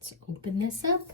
Let's open this up.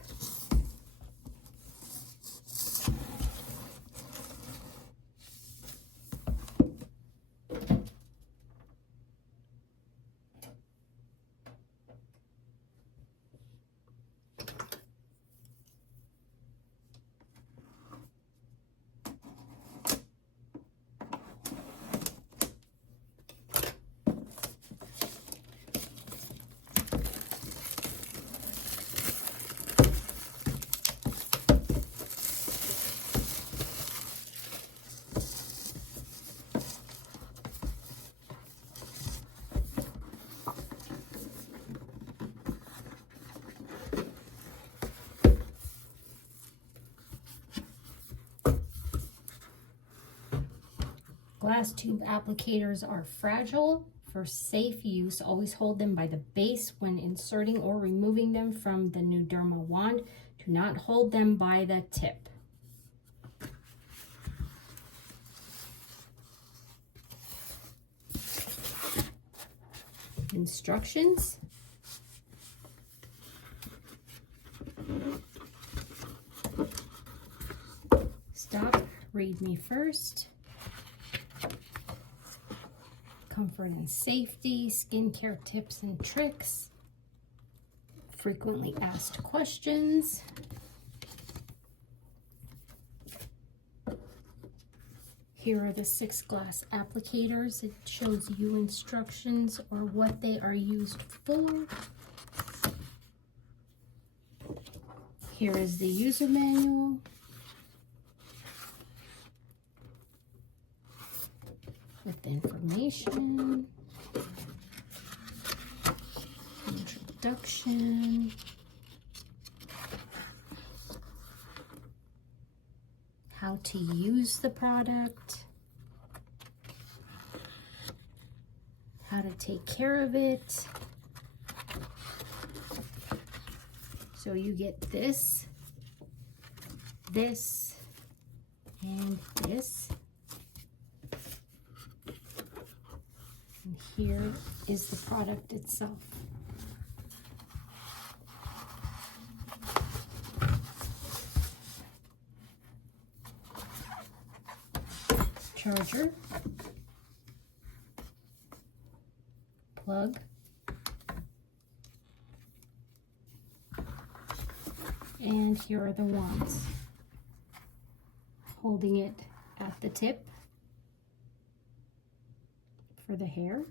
Glass tube applicators are fragile. For safe use, always hold them by the base when inserting or removing them from the Nuderma wand. Do not hold them by the tip. Instructions. Stop, read me first. Comfort and safety, skincare tips and tricks, frequently asked questions, here are the 6 glass applicators. It shows you instructions or what they are used for. Here is the user manual. With information, introduction, how to use the product, how to take care of it. So you get this, this, and this. And here is the product itself. Charger, plug, and here are the wands. Holding it at the tip for the hair.